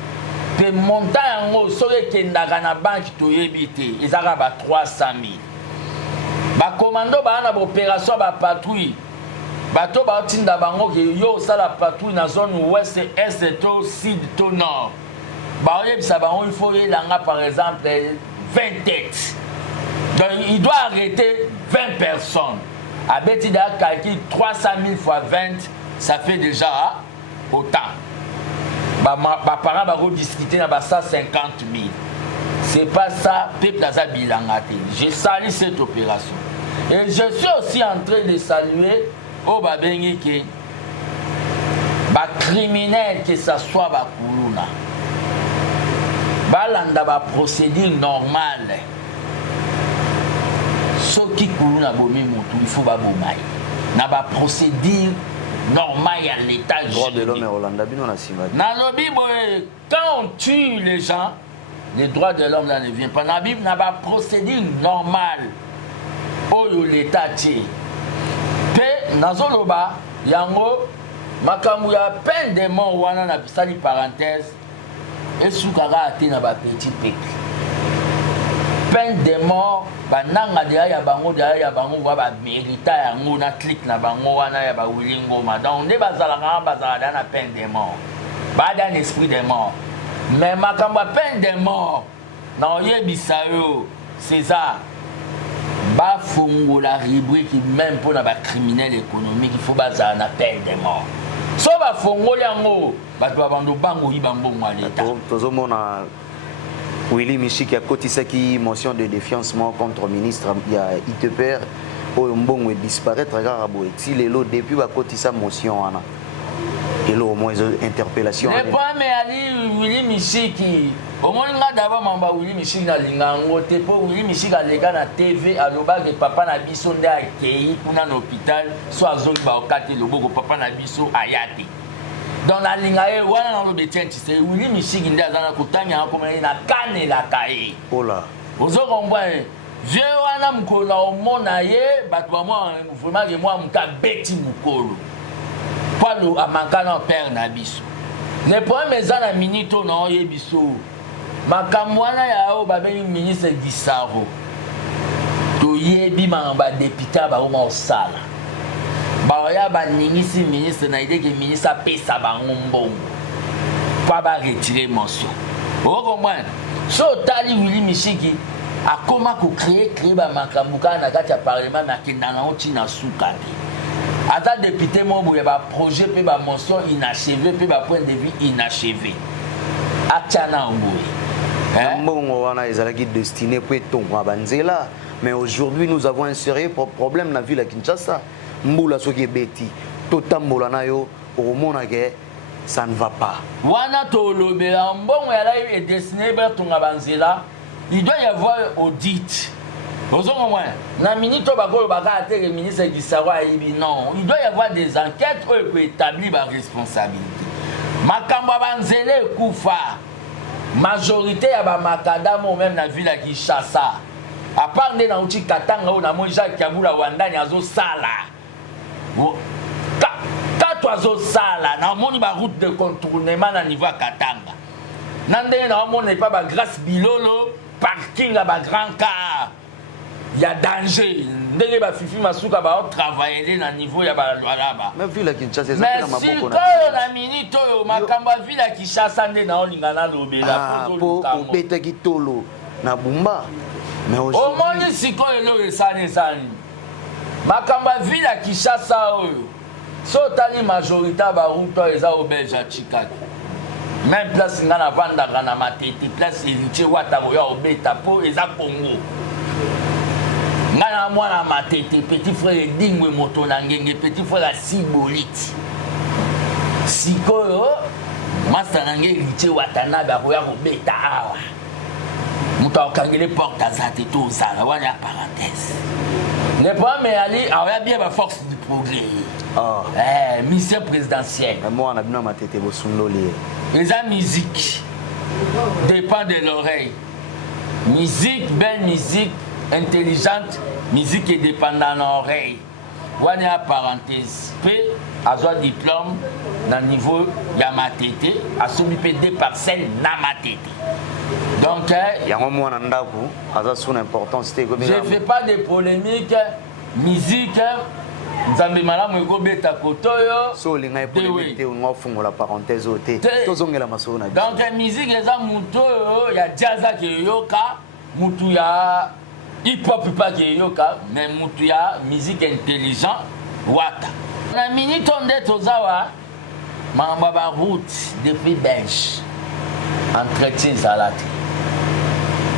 pe montant yango soki kendaka na banque toyebi te ezaka ba 300 000 ba commando ba na opération ba patrouille bato ba tinda bango ke yo sala patrouille na zone ouest est to sud to nord ba oyebisa bango il faut elanga par exemple 20 têtes donc il doit arrêter 20 personnes abeti da calcul 300 000 fois 20 ça fait déjà autant ba parents ba rediscuter na ba 150 000 c'est pas ça peuple aza bilangate je salue cette opération et je suis aussi en train de saluer au babengi ke ba criminel que ça soit ba kuluna balanda ba procédure normale soki kuluna bomi mutu il faut ba bomai na ba procédure normal à l'état droit de l'homme et Rolanda Bino na Simba. Dans la Bible, quand on tue les gens, les droits de l'homme ne viennent pas. Dans la Bible, n'a pas procédure normale. Oyo l'état tue. Pe nazoloba yango makambu ya peine de mort wana na bisali parenthèse et soukara ate na ba petit peuple. Peine de mort bananga de ya bango ba mérita yango na clique na bango wana ya ba wilingo madon ne bazalaka bazala na peine de mort ba dans l'esprit de mort mais makamba peine de mort na oyebisa yo c'est ça ba fongola rubrique même pour na ba criminel économique il faut bazala na peine de mort so ba fongola yango bato bando bango yibambongo à l'état tozomona Willy Michik a kotisaki motion de défiancement contre ministre ya ITPR oyo mbongo e disparaître kaka boye ti lelo depuis ba kotisa motion wana elo au moins interpellation le premier ali Willy Michik au moins nga d'abord mamba Willy Michik na lingango te po Willy Michik aleka na TV aloba ke papa na biso nde akei kuna na hôpital so azongi ba okati loboko papa na biso ayati dans la ligne wana na lobetien tu sais Willy Michik nde azana kutanya comme na kane la kai ola ozo komba je wana mkola omona ye bato moi vraiment que moi muka beti mukolo palo amakana père na biso le premier zana minito na oyebiso makamwana ya o babeni ministre Gisaro to yebi mamba député ba o sala Baya baningisi ministre na idée que ministre a payé sa bango pas ba retirer mention o comprendre so tali Willy Michik a comment ko créer ba makambuka na kati ya parlement na kindana oti na sukati ata député mo boye ba projet pe ba mention inachevé pe ba point de vue inachevé atana ngoy mbongo wana ezalaki destiné pour tonga banzela mais aujourd'hui nous avons un sérieux problème na ville à Kinshasa mbula soki beti totambola nayo omona ke ça ne va pas wana to lobela mbongo ya lai est destiné ba tonga banzela il doit y avoir audit ozongo moi na minito bakolo baka te le ministre du savoir ibi non il doit y avoir des enquêtes pour établir ba responsabilité makambo banzela kufa majorité ya ba makadamo même na ville ya Kinshasa à part de na uti katanga na mo Jacques Kabula wandani azo sala quand oiseau sala na moni ba route de contournement na niveau Katanga nande na moni pas ba grâce bilolo parking à ba grand car il y a danger. Ndenge ba fifi masuka ba travailler na niveau ya ba lwalaba. Mais vu la Kinshasa mais si ko na minute oyo makamba vila Kinshasa nde na olingana lobela po obeta kitolo na bumba. Mais aujourd'hui omoni sikoyo elo esani makamba vila Kinshasa oyo so tali majorité ba route eza obeja chikaki. Même place ngana vandaka na matete place ilité wata oya obeta po eza Congo. Ngana mwana matete petit frère Dingwe moto na ngenge petit frère Siboliti. Sikoyo master na ngenge ilité wata na ba oya obeta awa. Muto akangele porte azate to zala wana parenthèse. Ne pas mais ali awa bien ba force du progrès. Mission présidentielle. Moi on a bien matete bosundoli. Les musique dépend de l'oreille. Musique, belle musique, intelligente, musique est dépendant de l'oreille. On est à parenthèse. P, à son diplôme, dans le niveau Yamatete, à soumis des parcelles Namatete. Donc, il y a un moment où on a son importance. Je ne fais pas de polémique, musique. Nzambe malamu eko beta kotoyo so linga epolete unwa fungo la parenthèse ote tozongela masona donc musique eza mutu ya jazz ke yoka mutu ya hip hop pa ke yoka mais mutu ya musique intelligent wata na minute onde tozawa mamba ba route depuis bench entretien salate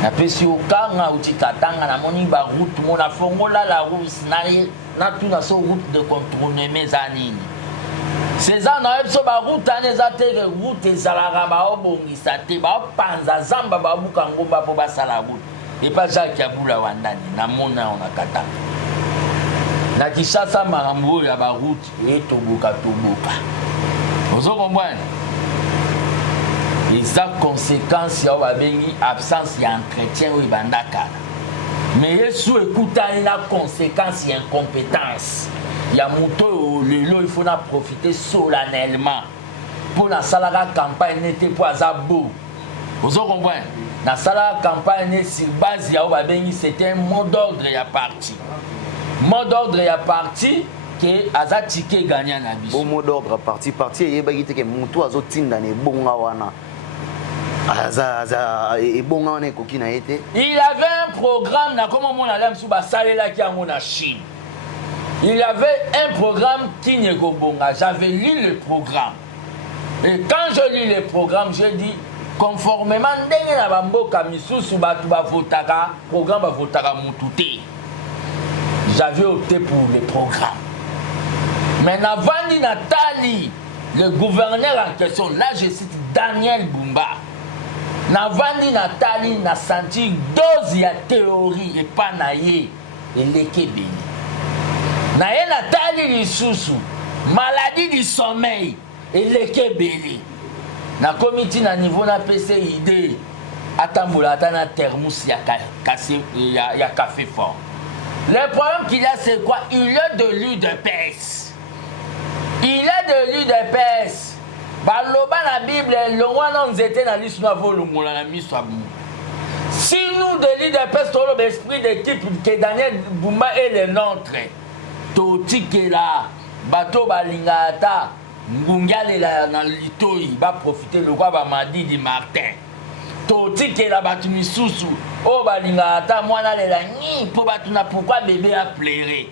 na pesi okanga utikatanga na moni ba route mona fongola la route na tout na so route de contourner mes anines ces ans na so ba route aneza te route ezalaka ba obongisa te ba panza zamba ba buka ngomba po ba sala route et pas Jacques Yabula wandani na mona on akata na Kinshasa marambo ya ba route et toboka ozo comprendre les conséquences ya babengi absence ya entretien ou bandaka mais sous écoutant la conséquence et incompétence il y a moto lelo il faut en profiter solennellement pour la salle campagne n'était pas azabo vous comprenez la salle campagne sur base ya babengi c'était un mot d'ordre ya parti que azatike gagnant na biso mot d'ordre parti yebaki te ke moto azotinda ne bonga wana. Il avait un programme, Chine. Il avait un programme qui n'est pas bon. J'avais lu le programme. Et quand je lis le programme, je dis, conformément à j'avais opté pour le programme. Mais avant Nathalie, le gouverneur en question, là je cite Daniel Bumba. Navandi Nathalie n'a senti dose ya théorie et pas naïe et l'équébé. Naïe Nathalie lisusu maladie du sommeil et l'équébé. Na comité na niveau na PC idée atambola na thermos ya café fort. Le problème qu'il y a c'est quoi? Il a de l'huile de pèse. Baloba la Bible, le roi nous était dans l'histoire volongola na misabu. Si nous de l'île de peste l'esprit d'équipe que Daniel Bumba est le nôtre, toti que la bateau balingata ngungale la na litoi va profiter le roi ba madi di Martin. Toti que la batu misusu o balingata mwana le la ni po batu na pourquoi bébé a pleuré.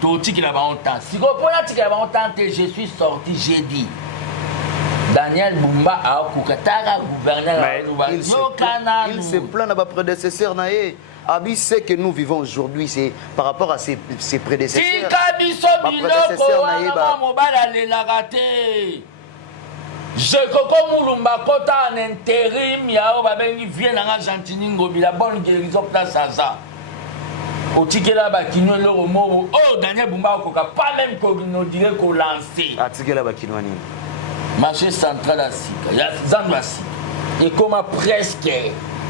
Toti que la ba ontan. Si ko pona ti que la ba ontan je suis sorti j'ai dit Daniel Bumba a Koukatara, gouverneur. Il se plaint à ma prédécesseur. Abi sait que nous vivons aujourd'hui, c'est par rapport à ses prédécesseurs. Je comme Mulumba Kota en intérim, Yao Babengi vient en Argentine, la bonne guérison place à ça. Au ticket là-bas, qui nous le mot, oh, Daniel Bumba Koka, pas même qu'on nous dirait qu'on lançait. À ticket là-bas, qui nous marché central à Sika, il y a Zandwasi. Et comme presque,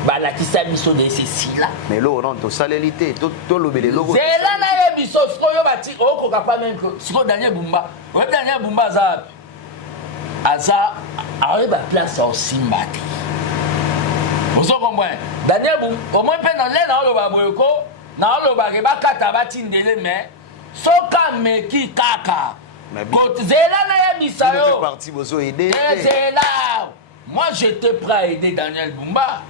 la qui s'abisso de ceci là. Mais là, on a tout salélité, tout le bel logo. C'est là, na bisso, ce qu'on y a bâti, oh, qu'on a pas même que. Ce qu'on Daniel Bumba, ouais, Daniel Bumba, Aza, arrive à place au Simbati. Vous comprenez? Daniel Bumba, au moins, pendant l'air, dans le baboyoko, na olobake bakata batindele mais soka meki kaka zela na yebisa yo parti bozo aider zela. Moi j'étais prêt à aider Daniel Bumba,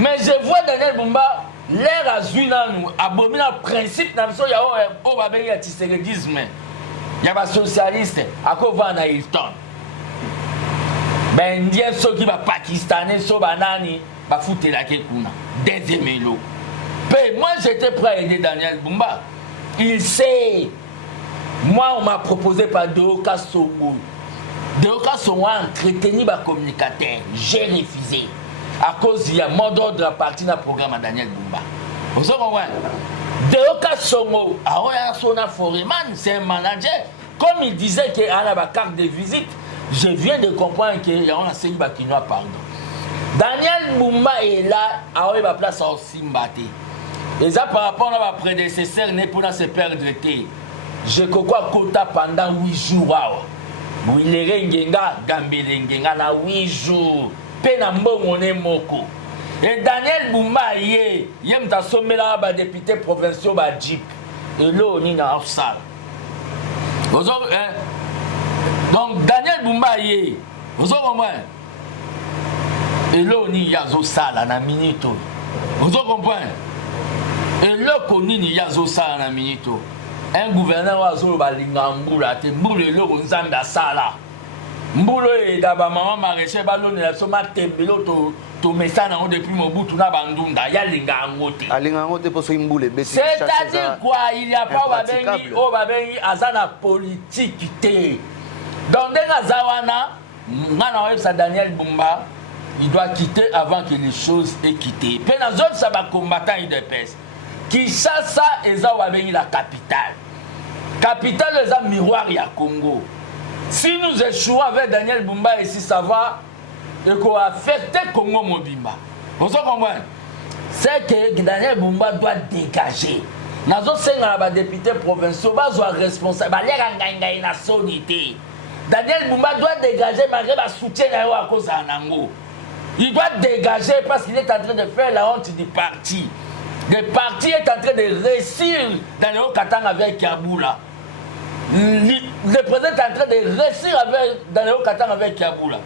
mais je vois Daniel Bumba l'air azui nanu abomina principe na biso ya o babengi ya tiseredisme ya ba socialiste akova na Hilton ben ndie soki ba pakistanais so banani ba futela ke kuna deuxième elo. Moi j'étais prêt à aider Daniel Bumba. Il sait. Moi on m'a proposé par Deoka Songo. Deoka Songo a entretenu ma communicateur. J'ai refusé. À cause il y a mot d'ordre à partir d'un programme à Daniel Bumba. Vous savez Deoka Songo, Sona Foreman, c'est un manager. Comme il disait qu'il y a ma carte de visite, je viens de comprendre qu'il y a un Séni Bakinois, pardon. Daniel Bumba est là, à ma place à Simbate. Et ça par rapport à ma prédécesseur, n'est pour se perdre. Je crois quota pendant 8 jours. Bouilere Ngenga, Gambele Ngenga, na 8 jours. Penambo Mone Moko. Et Daniel Bumba, yem ta somme là, ba député provincial, ba Jeep. Et là, on est en salle. Donc, Daniel Bumba, vous avez compris? Et là, on est en salle, en minute. Vous avez compris? Et là, on est en salle, en minute. Un gouverneur a zolo balinga mbula te mbula le nzanda sala mbulo e da ba maman maraîcher balo ne so ma tembelo to mesana on depuis Mobutu na bandunda ya linga ngote alinga ngote poso imbule beti. C'est-à-dire quoi, il y a pas babengi azana politique te. Donc dans Zawana ngana sa Daniel Bumba il doit quitter avant que les choses aient quitté. Puis dans autres ça va combattant UDPS. Kinshasa eza wabengi la capitale. Capitale eza miroir ya Congo. Si nous échouons avec Daniel Bumba ici, ça va affecter Congo Mobimba. Vous comprenez? C'est que Daniel Bumba doit dégager. Nazo senga ba député provincial bazwa responsable ba lera nganga ina sonité. Daniel Bumba doit dégager malgré ba soutien na yo à cause anango. Il doit dégager parce qu'il est en train de faire la honte du parti. Le parti est en train de réussir dans le Haut-Katanga avec Kaboula. Le président est en train de réussir dans le Haut-Katanga avec Kaboula.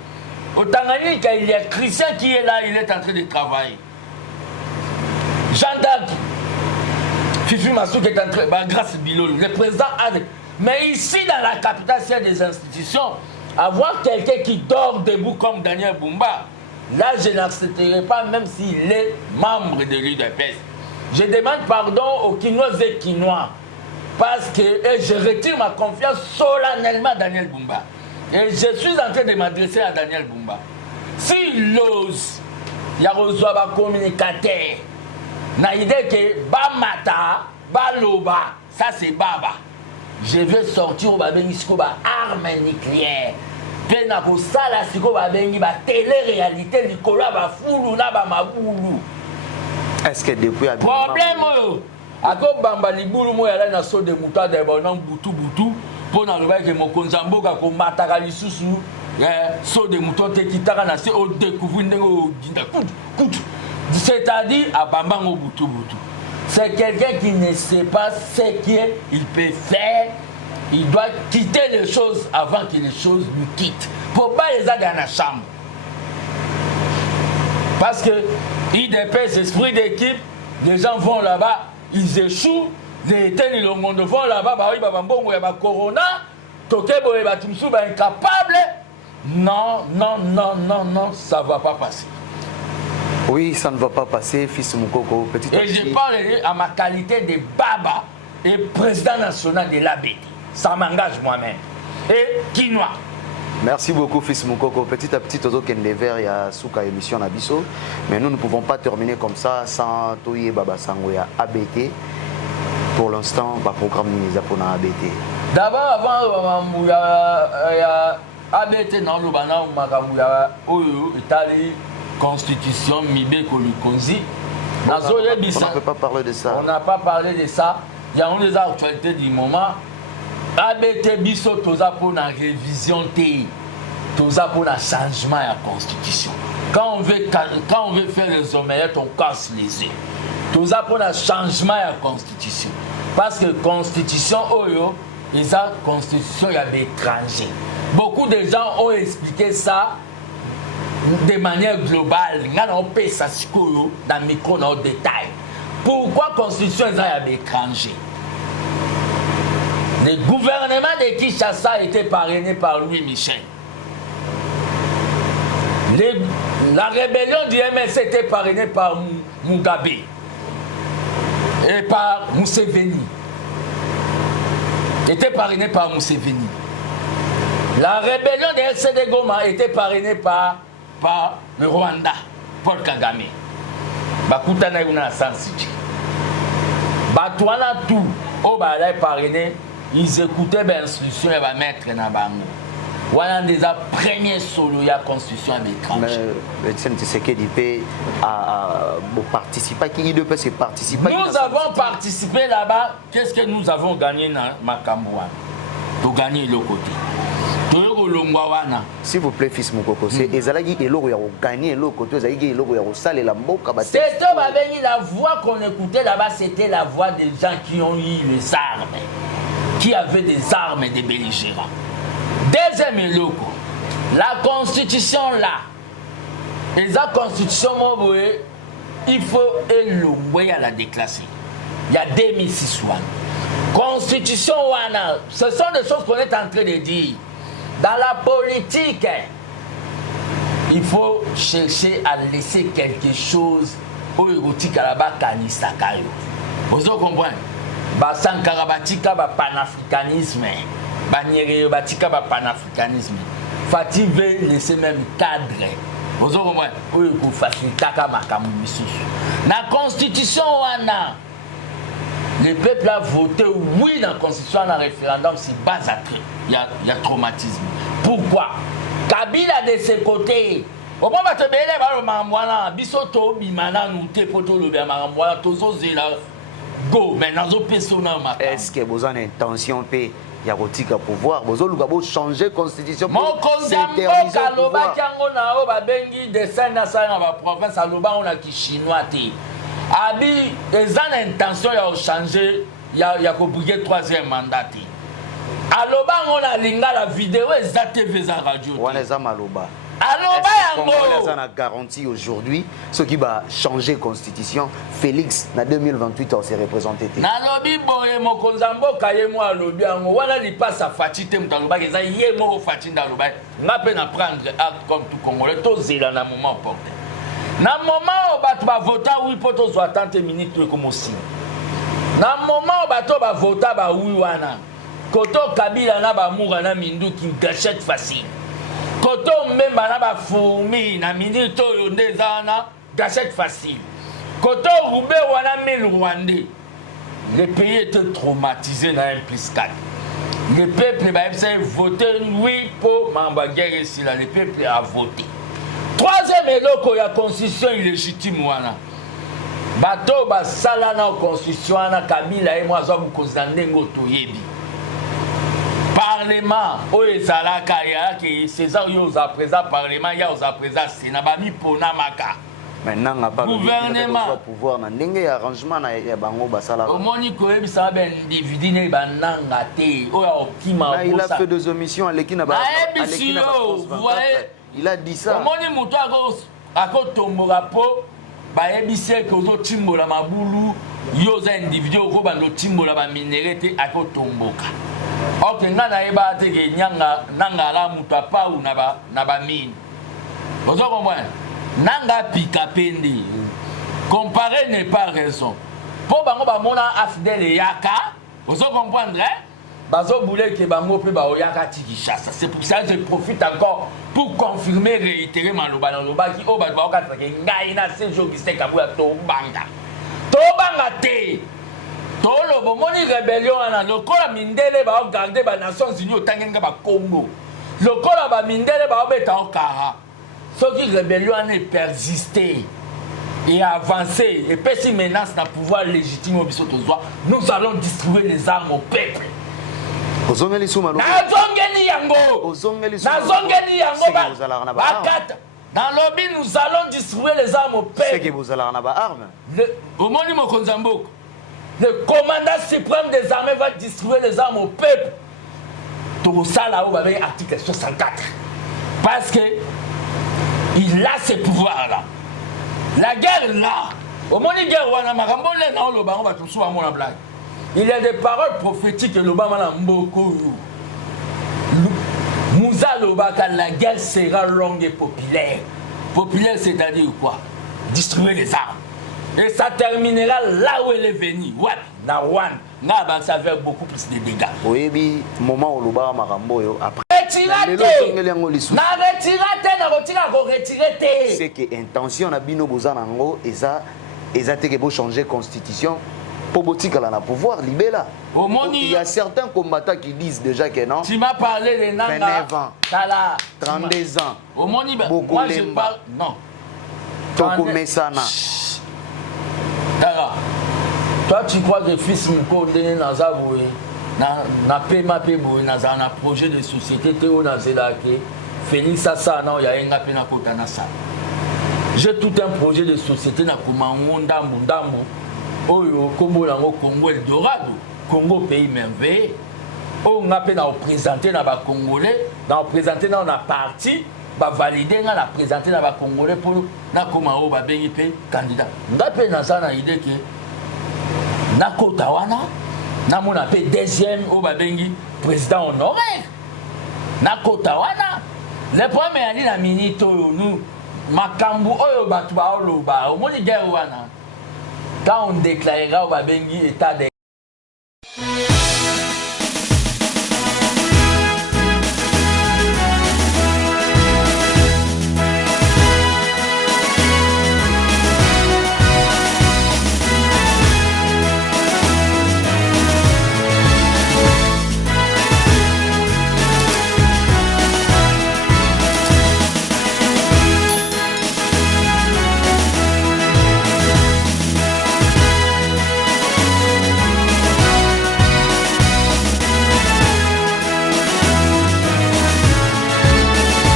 Au Tanganyika, il y a Christian qui est là, il est en train de travailler. Jean d'Arc, Fifi Massou qui est en train de... grâce Bilol, le président a... Mais ici, dans la capitale, c'est des institutions. Avoir quelqu'un qui dort debout comme Daniel Bumba, là, je n'accepterai pas, même s'il est membre de l'UDPS. Je demande pardon aux Quinois et Quinois parce que je retire ma confiance solennellement à Daniel Bumba. Et je suis en train de m'adresser à Daniel Bumba. S'il ose, il y a un communicateur. Na idée que Bamata, Baloba, ça c'est Baba. Je vais sortir au Babenisko arme nucléaire. Penako sala siko babengi ba télé-réalité likola ba fulu na ba mabulu. Est-ce que depuis à problème ako bamba libulu mo yala na so de muta de bonon butu pour na loba ke mokonza mboka ko mataka lisusu so de muto te kitaka na se o découvrir ndeko ginda kutu. C'est-à-dire à bambango butu. C'est quelqu'un qui ne sait pas ce qu'il peut faire. Il doit quitter les choses avant que les choses lui quittent. Pour pas les aider dans la chambre. Parce que IDPS, esprit d'équipe, les gens vont là-bas, ils échouent, les tenus le monde vont là-bas, bah oui, bah bon, il y a corona, Tokebo et Batumsou, bah incapable. Non, ça ne va pas passer. Oui, ça ne va pas passer, fils Moukoko, petit à petit. Et je parle à ma qualité de Baba et président national de l'ABD. Ça m'engage moi-même. Et Quinois. Merci beaucoup, fils Moukoko. Petit à petit, Tozo Kendever, il y a Souka émission Nabiso. Mais nous ne pouvons pas terminer comme ça sans Toye Baba Sangoya ABT. Pour l'instant, le programme n'est pas pour ABT. D'abord, avant, il y a ABT dans le Bana, il y a Italie, Constitution, Mibé, Kolukonzi. On ne peut pas parler de ça. On n'a pas parlé de ça. Il y a une des actualités du moment. ABT biso toza pour la révision T, toza pour le changement de la constitution. Quand on veut faire les omelettes, on casse les œufs. Tout ça pour le changement de la constitution. Parce que la constitution, c'est la constitution des étrangers. Beaucoup de gens ont expliqué ça de manière globale. On peut ça dans le micro, dans le détail. Pourquoi la constitution est des étrangers? Le gouvernement de Kinshasa a été parrainé par Louis Michel. La rébellion du MS était parrainée par Mugabe et par Museveni. Était parrainée par Museveni. La rébellion de LCD Goma était parrainée par le Rwanda, Paul Kagame. Bakutana yuna sansiji. Batouana tout, au balai parrainé, ils écoutaient l'instruction et va mettre dans bango. Voilà déjà premier solo de la constitution avec l'étranger. Mais c'est que il peut participer, qui peut se participer. Nous avons participé là-bas. Qu'est-ce que nous avons gagné dans Makamboua? Pour gagner le côté. S'il vous plaît, fils Mokoko, c'est Ezalagi et Loro Yaro gagné le côté, Ezalagi et Loro Yaro Sale la Mboka. C'était la voix qu'on écoutait là-bas, c'était la voix des gens qui ont eu les armes, qui avaient des armes et des belligérants. Deuxième loco, la constitution là, et la constitution, il faut éloigner à la déclasser. Il y a 2006. Constitution, ce sont des choses qu'on est en train de dire. Dans la politique, il faut chercher à laisser quelque chose au érotique à la bas kanisakayo. Vous comprenez? Basankara batika ba panafricanisme. Banyere batika ba panafricanisme. Fati veut laisser même cadre. Vous comprenez? Oui, pour faciliter makambo misusu. La constitution wana, le peuple a voté oui dans la constitution, dans le référendum, c'est bas à il y a traumatisme. Pourquoi? Kabila de ses côtés. Au moment où tu as dit que bisoto bimana nous te poto le bamamwana tozo zela go maintenant zo persona maka. Est-ce que vous avez intention pe ya kotika pouvoir vous allez changer constitution mon konzambo kaloba kango na o ba bengi dessin na sa na ba province aloba on a ki chinois te. Abi ezana intention ya changer ya ko briguer troisième mandat. Aloba on a linga la vidéo eza TV za radio. Wana za maloba. Aloba yango. On a garanti aujourd'hui ce qui va changer constitution. Félix na 2028 on s'est représenté. Na lobi boye mokonzambo kaye mo alobi yango wana li passe à fatite mutaloba eza ye mo fatite ndaloba. Nga pe na prendre acte comme tout Congolais to zela na moment opportun. Na moment où bato ba vota oui poto zo 30 minutes comme aussi. Na moment où bato ba vota ba oui wana. Koto Kabila na ba mura na mindu qui gâchette facile. Koto Mbemba na ba fourmi na minute oyo ndezana gâchette facile. Koto Roubé wana mil Rwandais. Le pays était traumatisé dans 1+4. Le peuple va voté oui pour Mamba guerre ici là. Le peuple a voté. Troisième éloko ya constitution illégitime wana. Bato ba sala na constitution na Kabila et moi zo bukozana ndengo toyebi. Parlement, c'est ça, il y a présent Parlement, il y a présent Sénat, il y a maka. Maintenant, on a pas gouvernement pouvoir, il y a arrangement, il y a bango basala. Il a fait des omissions à l'équipe. Il a dit ça. Bayebise ko zo timbola mabulu yo za individu ko bando timbola ba minerete akotomboka. Ok ngana yeba te ke nyanga nanga la mutu pa ou na ba mine. Vous comprenez? Nanga pika pendi. Comparer n'est pas raison. Po bango ba mona afdele yaka, vous comprenez? Bazo boule ke bango pe ba oyaka tikishasa. C'est pour ça que je profite encore pour confirmer, réitérer maloba qui o ba ka ke ngai na se jogi se kabuya to banga. To banga te. To lo bomoni rébellion na lokola mindele ba garder ba Nations Unies otangenga ba Congo. Lokola ba mindele ba obeta okara. Ce qui rébellion a persisté et avancé et puis si menace na pouvoir légitime au biso tozoa, nous allons distribuer les armes au peuple. Nazongeli yango bakata Dans le lobby, nous allons distribuer les armes au peuple. C'est que vous allez en avoir armes. Au Moni Mokonzambok, le commandant suprême des armées va distribuer les armes au peuple. Tout ça là-haut avec l'article 64. Parce que il a ce pouvoir-là. La guerre là. Au Moni guerre, il y a des paroles prophétiques que l'Obama n'a beaucoup. Moussa Lobaka, la guerre sera longue et populaire. Populaire, c'est-à-dire quoi? Distribuer les armes. Et ça terminera là où elle est venue. Ouais, ça va faire beaucoup plus de dégâts. Oui, mais moment où l'Obama Marambo, après. C'est que intention na bino bozanango et ça que vous changer constitution pour botika la pouvoir libérer. Il y a certains combattants qui disent déjà que non. Tu m'as parlé de Nanga 29 ans, 32 ans. Au Moni, moi je parle non. Toko Mesana. Toi tu crois que fils Mouko Dene Nazaboué na pema pebo na projet de société Théo Nazelake Félix Assa non ya enga pe na kota na ça. J'ai tout un projet de société na Kumango Ndambu oyo kombo lango Congo Eldorado, Congo pays merveilleux. On a pe na présenter na ba Congolais, na présenter na parti ba valider na présenter na ba Congolais pour na koma o ba bengi pe candidat. Ngape na ça na idée que na kota wana na mona pe deuxième o ba bengi président honoraire. Na kota wana le premier ali na minito nous makambu oyo batu ba oloba o moni guerre wana quand on déclarera au Babengi état de